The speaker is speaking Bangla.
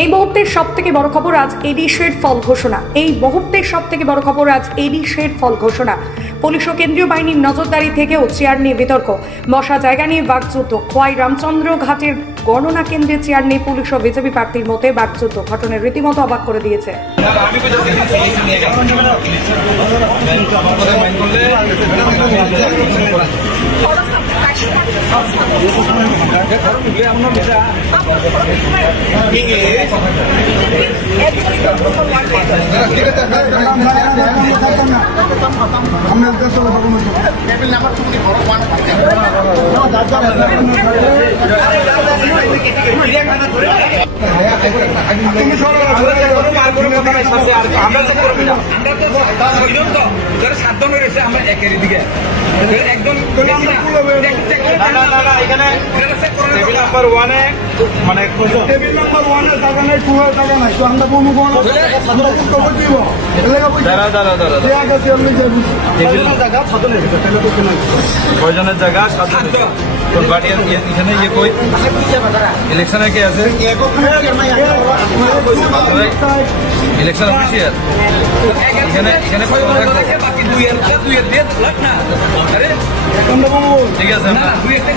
এই মুহূর্তের সবথেকে বড় খবর আজ এডিসের ফল ঘোষণা। এই মুহূর্তের সবথেকে বড় খবর আজ এডিসের ফল ঘোষণা। পুলিশ ও কেন্দ্রীয় বাহিনীর নজরদারি থেকেও চেয়ার নিয়ে বিতর্ক, বসা জায়গা নিয়ে বাকযুদ্ধ। খোয়াই রামচন্দ্র ঘাটের গণনা কেন্দ্রে চেয়ার নিয়ে পুলিশ ও বিজেপি প্রার্থীর মধ্যে বাকযুদ্ধ। ঘটনায় রীতিমতো অবাক করে দিয়েছে। মানে টেবিল নাম্বার 1 এর জায়গা নাই, 2 এর জায়গা নাই, তো আমরা কোন কোন খবর দিব দাঁড়া জায়গা সাধনের তাহলে তো কেন কয়জনের জায়গা সাধনের কোন বাড়ি এখানে ইয়ে কই ইলেকশনে কে আছে ইলেকশন অফিসিয়াল এখানে এখানে কয়জন থাকবে বাকি দুই এর দিয়ে লাগ না আরে ঠিক আছে আমরা দুই একটা